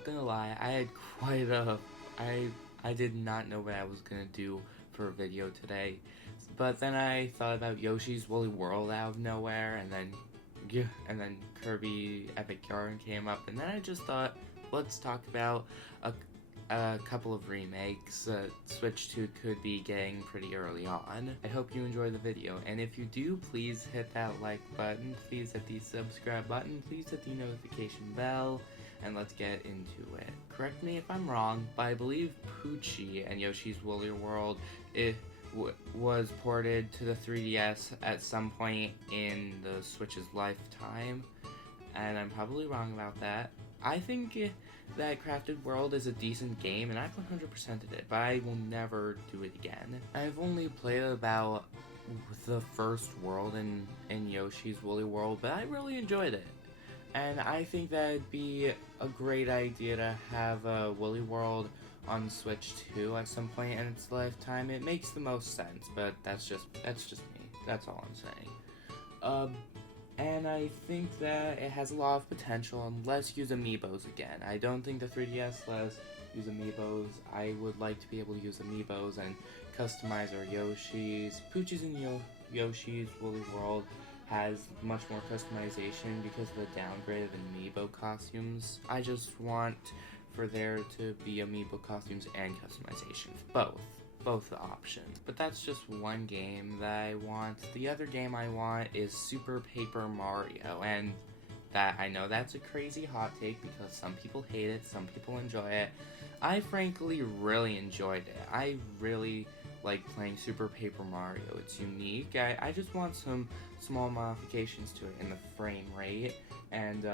not gonna lie, I had quite a... I did not know what I was gonna do for a video today. But then I thought about Yoshi's Woolly World out of nowhere, and then Kirby Epic Yarn came up, and then I just thought, let's talk about a couple of remakes Switch 2 could be getting pretty early on. I hope you enjoy the video, and if you do, please hit that like button, please hit the subscribe button, please hit the notification bell, and let's get into it. Correct me if I'm wrong, but I believe Poochie and Yoshi's Woolly World was ported to the 3DS at some point in the Switch's lifetime, and I'm probably wrong about that. I think that Crafted World is a decent game, and I've 100%ed it, but I will never do it again. I've only played about the first world in Yoshi's Woolly World, but I really enjoyed it. And I think that it'd be a great idea to have a Woolly World on Switch 2 at some point in its lifetime. It makes the most sense, but that's just me. That's all I'm saying. And I think that it has a lot of potential, and let's use amiibos again. I don't think the 3DS lets use amiibos. I would like to be able to use amiibos and customize our Yoshis. Poochie's and Yoshi's Woolly World has much more customization because of the downgrade of amiibo costumes. I just want for there to be amiibo costumes and customizations, both the options. But that's just one game that I want. The other game I want is Super Paper Mario, and that I know that's a crazy hot take because some people hate it, some people enjoy it. I frankly really enjoyed it. I really like playing Super Paper Mario. It's unique. I just want some small modifications to it in the frame rate and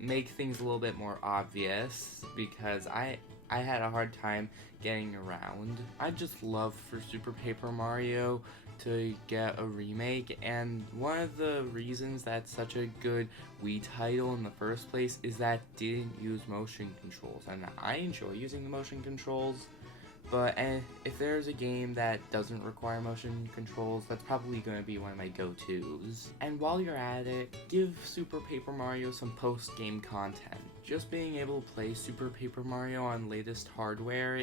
make things a little bit more obvious because I had a hard time getting around. I'd just love for Super Paper Mario to get a remake, and one of the reasons that's such a good Wii title in the first place is that it didn't use motion controls, and I enjoy using the motion controls, but if there's a game that doesn't require motion controls, that's probably going to be one of my go-tos. And while you're at it, give Super Paper Mario some post-game content. Just being able to play Super Paper Mario on latest hardware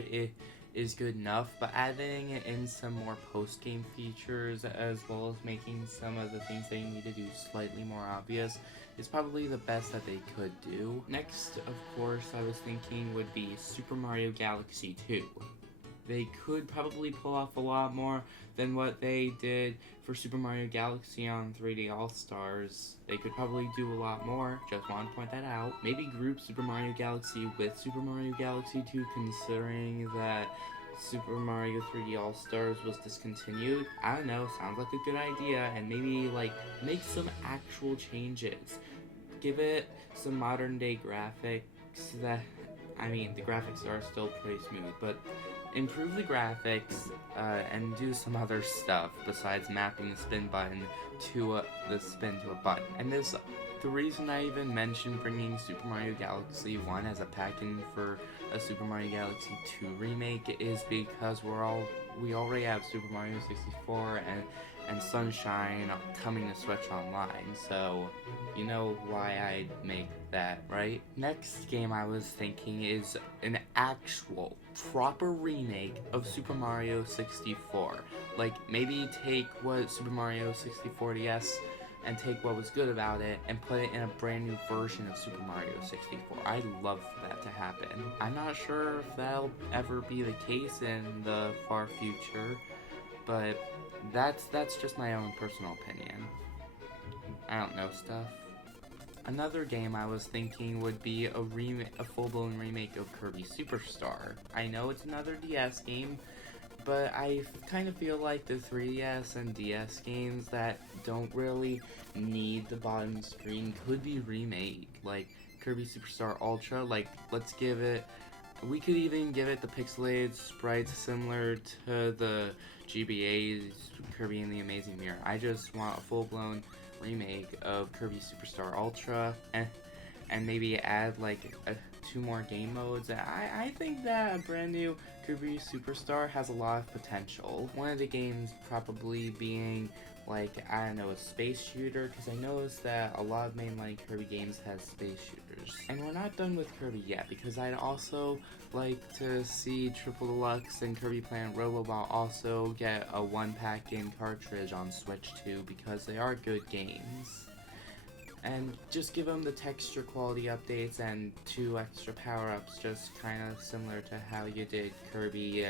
is good enough, but adding in some more post-game features as well as making some of the things they need to do slightly more obvious is probably the best that they could do. Next, of course, I was thinking would be Super Mario Galaxy 2. They could probably pull off a lot more than what they did for Super Mario Galaxy on 3D All-Stars. They could probably do a lot more, just want to point that out. Maybe group Super Mario Galaxy with Super Mario Galaxy 2, considering that Super Mario 3D All-Stars was discontinued. I don't know, sounds like a good idea, and maybe like make some actual changes. Give it some modern day graphics that, I mean, the graphics are still pretty smooth, but improve the graphics and do some other stuff besides mapping the spin button to the spin to a button. And the reason I even mentioned bringing Super Mario Galaxy 1 as a pack-in for a Super Mario Galaxy 2 remake is because we already have Super Mario 64 and Sunshine coming to Switch Online, so you know why I'd make that, right? Next game I was thinking is an actual proper remake of Super Mario 64. Like, maybe take what Super Mario 64 DS and take what was good about it and put it in a brand new version of Super Mario 64. I'd love for that to happen. I'm not sure if that'll ever be the case in the far future, but that's just my own personal opinion. I don't know stuff. Another game I was thinking would be a full-blown remake of Kirby Superstar. I know it's another DS game, but I kind of feel like the 3DS and DS games that don't really need the bottom screen could be remade. Like Kirby Superstar Ultra, like we could even give it the pixelated sprites similar to the GBA's Kirby and the Amazing Mirror. I just want a full-blown remake of Kirby Superstar Ultra and maybe add like 2 more game modes. I think that a brand new Kirby Superstar has a lot of potential. One of the games probably being like, I don't know, a space shooter, because I noticed that a lot of mainline Kirby games have space shooters. And we're not done with Kirby yet, because I'd also like to see Triple Deluxe and Kirby Planet Roboball also get a 1-pack game cartridge on Switch 2, because they are good games. And just give them the texture quality updates and 2 extra power-ups, just kind of similar to how you did Kirby's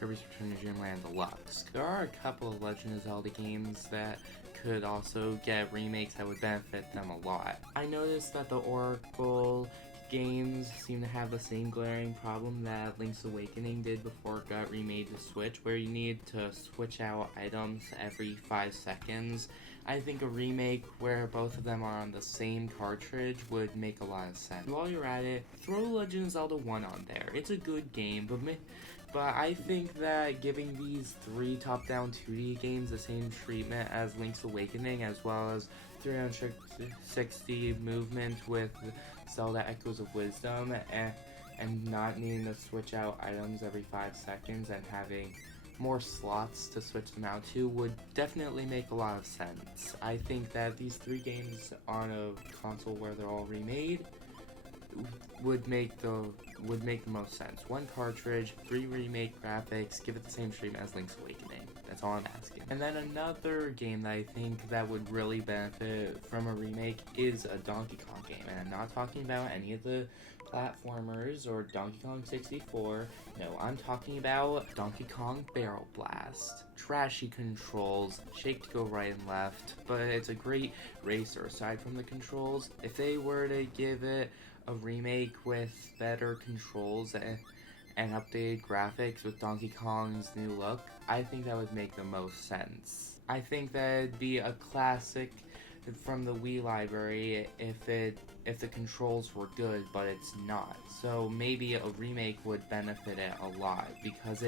Return to Dreamland Deluxe. There are a couple of Legend of Zelda games that could also get remakes that would benefit them a lot. I noticed that the Oracle games seem to have the same glaring problem that Link's Awakening did before it got remade to Switch, where you need to switch out items every 5 seconds. I think a remake where both of them are on the same cartridge would make a lot of sense. While you're at it, throw Legend of Zelda 1 on there. It's a good game, but I think that giving these 3 top-down 2D games the same treatment as Link's Awakening, as well as 360 movement with Zelda Echoes of Wisdom, and not needing to switch out items every 5 seconds and having more slots to switch them out to would definitely make a lot of sense. I think that these 3 games on a console where they're all remade would make the most sense. 1 cartridge, 3 remake graphics, give it the same treatment as Link's Awakening. That's all I'm asking. And then another game that I think that would really benefit from a remake is a Donkey Kong game. And I'm not talking about any of the platformers or Donkey Kong 64. No, I'm talking about Donkey Kong Barrel Blast. Trashy controls, shake to go right and left, but it's a great racer aside from the controls. If they were to give it a remake with better controls and updated graphics with Donkey Kong's new look, I think that would make the most sense. I think that it'd be a classic from the Wii library if the controls were good, but it's not. So maybe a remake would benefit it a lot, because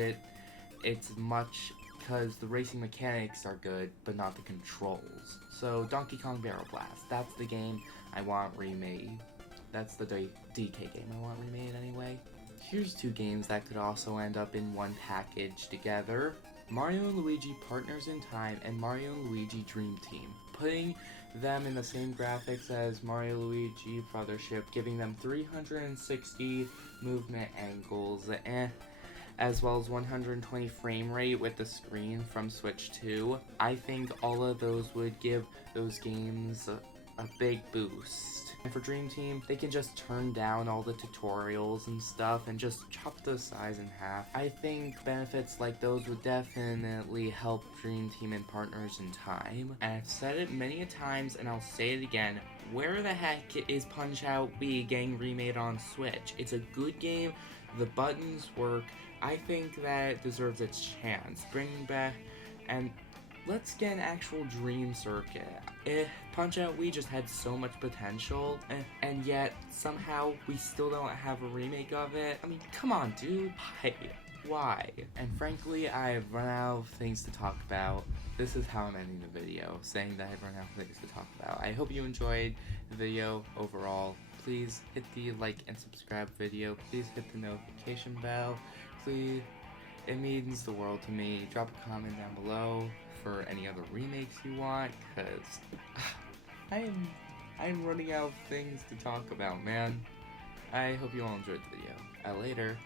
because the racing mechanics are good, but not the controls. So Donkey Kong Barrel Blast, that's the game I want remade. That's the DK game I want remade anyway. Here's 2 games that could also end up in 1 package together. Mario & Luigi Partners in Time and Mario & Luigi Dream Team. Putting them in the same graphics as Mario & Luigi Brothership, giving them 360 movement angles, as well as 120 frame rate with the screen from Switch 2. I think all of those would give those games a big boost. And for Dream Team, they can just turn down all the tutorials and stuff and just chop the size in half. I think benefits like those would definitely help Dream Team and Partners in Time. And I've said it many a times, and I'll say it again, where the heck is Punch-Out Wii getting remade on Switch? It's a good game, the buttons work. I think that it deserves its chance. Bring back, and let's get an actual Dream Circuit. Punch-Out Wii just had so much potential, and yet somehow we still don't have a remake of it. I mean, come on, dude. Why? And frankly, I've run out of things to talk about. This is how I'm ending the video, saying that I've run out of things to talk about. I hope you enjoyed the video overall. Please hit the like and subscribe video. Please hit the notification bell. Please, it means the world to me. Drop a comment down below for any other remakes you want, because I'm running out of things to talk about, man. I hope you all enjoyed the video. Later.